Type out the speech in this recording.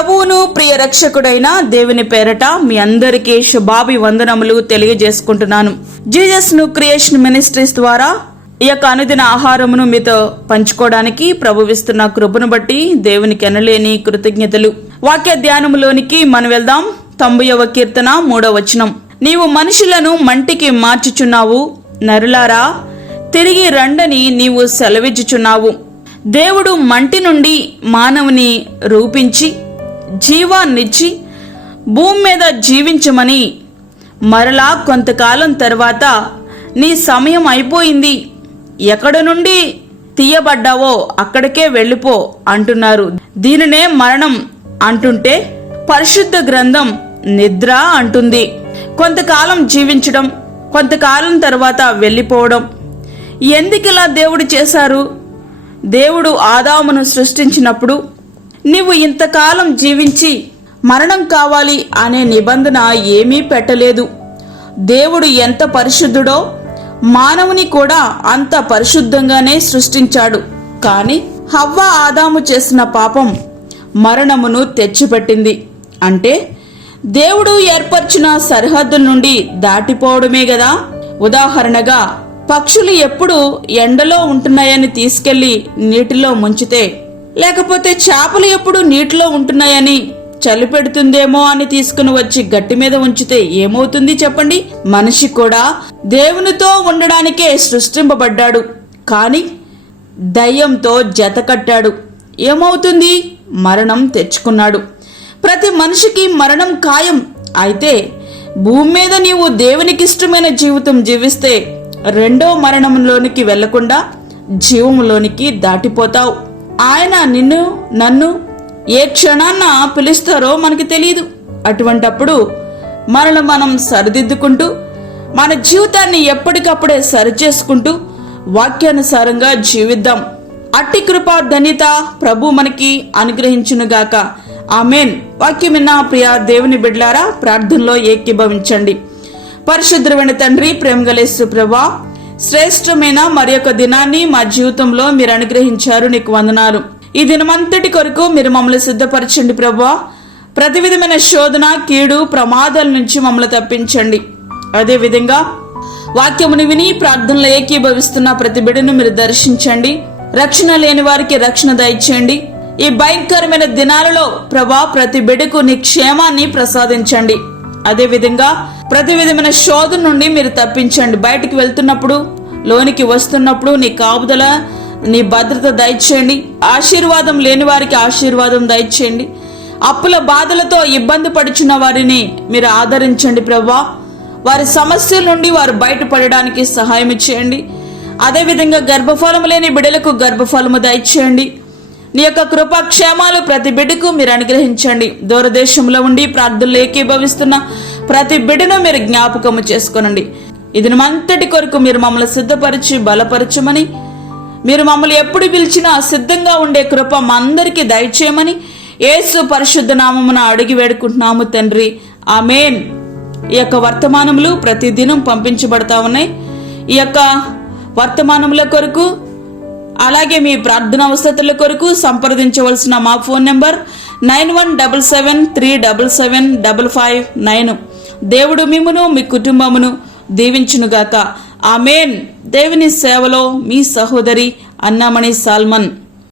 ప్రభువును ప్రియ రక్షకుడైన దేవుని పేరట మీ అందరికీ శుభాభివందనములు తెలియజేసుకుంటున్నాను. జీసస్ ను క్రియేషన్ మినిస్ట్రీస్ ద్వారా ఈ యొక్క అనుదిన ఆహారమును మీతో పంచుకోవడానికి ప్రభువిస్తున్న కృపను బట్టి దేవునికి ఎనలేని కృతజ్ఞతలు. వాక్య ధ్యానములోనికి మనం వెళ్దాం. 90వ కీర్తన 3వ వచనం. నీవు మనుషులను మంటికి మార్చుచున్నావు, నరులారా తిరిగి రండని నీవు సెలవిచ్చుచున్నావు. దేవుడు మంటి నుండి మానవుని రూపించి జీవాన్నిచ్చి భూమి మీద జీవించమని, మరలా కొంతకాలం తర్వాత నీ సమయం అయిపోయింది, ఎక్కడ నుండి తీయబడ్డావో అక్కడికే వెళ్ళిపో అంటున్నారు. దీనినే మరణం అంటుంటే పరిశుద్ధ గ్రంథం నిద్ర అంటుంది. కొంతకాలం జీవించడం, కొంతకాలం తర్వాత వెళ్ళిపోవడం. ఎందుకిలా దేవుడు చేశారు? దేవుడు ఆదామును సృష్టించినప్పుడు నీవు ఇంతకాలం జీవించి మరణం కావాలి అనే నిబంధన ఏమీ పెట్టలేదు. దేవుడు ఎంత పరిశుద్ధుడో మానవుని కూడా అంత పరిశుద్ధంగానే సృష్టించాడు. కానీ హవ్వ ఆదాము చేసిన పాపం మరణమును తెచ్చిపెట్టింది. అంటే దేవుడు ఏర్పరిచిన సరిహద్దుల నుండి దాటిపోవడమే కదా. ఉదాహరణగా పక్షులు ఎప్పుడు ఎండలో ఉంటున్నాయని తీసుకెళ్లి నీటిలో ముంచితే, లేకపోతే చేపలు ఎప్పుడు నీటిలో ఉంటున్నాయని చలి పెడుతుందేమో అని తీసుకుని వచ్చి గట్టి మీద ఉంచితే ఏమవుతుంది చెప్పండి? మనిషి కూడా దేవునితో ఉండడానికే సృష్టింపబడ్డాడు, కానీ దయ్యంతో జత కట్టాడు. ఏమవుతుంది? మరణం తెచ్చుకున్నాడు. ప్రతి మనిషికి మరణం ఖాయం. అయితే భూమి మీద నీవు దేవునికి ఇష్టమైన జీవితం జీవిస్తే రెండో మరణంలోనికి వెళ్లకుండా జీవంలోనికి దాటిపోతావు. ఆయన నిన్ను నన్ను ఏ క్షణాన్న పిలుస్తారో మనకి తెలియదు. అటువంటప్పుడు మనల్ని మనం సరిదిద్దుకుంటూ మన జీవితాన్ని ఎప్పటికప్పుడే సరిచేసుకుంటూ వాక్యానుసారంగా జీవిద్దాం. అట్టి కృపా ధన్యత ప్రభు మనకి అనుగ్రహించునుగాక. ఆమెన్. వాక్యం విన్న ప్రియ దేవుని బిడ్డలారా, ప్రార్థనలో ఏకీభవించండి. పరిశుద్ధమైన తండ్రి, ప్రేమగలేసు ప్రభా, శ్రేష్టమైన మరి యొక్క దినాన్ని మా జీవితంలో మీరు అనుగ్రహించారు. నీకు వందనాలు. ఈ దినమంతటి కొరకు మీరు మమ్మల్ని సిద్ధపరచండి ప్రభా. ప్రతి విధమైన శోధన, కీడు, ప్రమాదాల నుంచి మమ్మల్ని తప్పించండి. అదేవిధంగా వాక్యమును విని ప్రార్థనలో ఏకీభవిస్తున్న ప్రతి బిడ్డను మీరు దర్శించండి. రక్షణ లేని వారికి రక్షణ దయచేయండి. ఈ భయంకరమైన దినాలలో ప్రభా ప్రతి బిడ్డకు నీ క్షేమాన్ని ప్రసాదించండి. అదేవిధంగా ప్రతి విధమైన శోధన నుండి మీరు తప్పించండి. బయటికి వెళ్తున్నప్పుడు, లోనికి వస్తున్నప్పుడు నీ కాపుదల, నీ భద్రత దయచేయండి. ఆశీర్వాదం లేని వారికి ఆశీర్వాదం దయచేయండి. అప్పుల బాధలతో ఇబ్బంది పడుచున్న వారిని మీరు ఆదరించండి ప్రభా. వారి సమస్యల నుండి వారు బయటపడడానికి సహాయం చేయండి. అదేవిధంగా గర్భఫలము లేని బిడ్డలకు గర్భఫలము దయచేయండి. నీ యొక్క కృపాక్షేమాలు ప్రతి బిడ్డకు మీరు అనుగ్రహించండి. దూరదేశంలో ఉండి ప్రార్థనలు ఏకీభవిస్తున్న ప్రతి బిడ్డను మీరు జ్ఞాపకము చేసుకోనండి. ఇది అంతటి కొరకు మీరు మమ్మల్ని సిద్ధపరిచి బలపరచమని, మీరు మమ్మల్ని ఎప్పుడు పిలిచినా సిద్ధంగా ఉండే కృప మా అందరికీ దయచేయమని యేసు పరిశుద్ధ నామమున అడిగి వేడుకుంటున్నాము తండ్రి. ఆమేన్. ఈ యొక్క వర్తమానములు ప్రతి దినం పంపించబడతా ఉన్నాయి. ఈ యొక్క వర్తమానముల కొరకు, అలాగే మీ ప్రార్థన అవసరతల కొరకు సంప్రదించవలసిన మా ఫోన్ నెంబర్ 9177377559. దేవుడు మిమ్మును మీ కుటుంబమును దీవించునుగాక. ఆమేన్. దేవుని సేవలో మీ సహోదరి అన్నామణి సాల్మన్.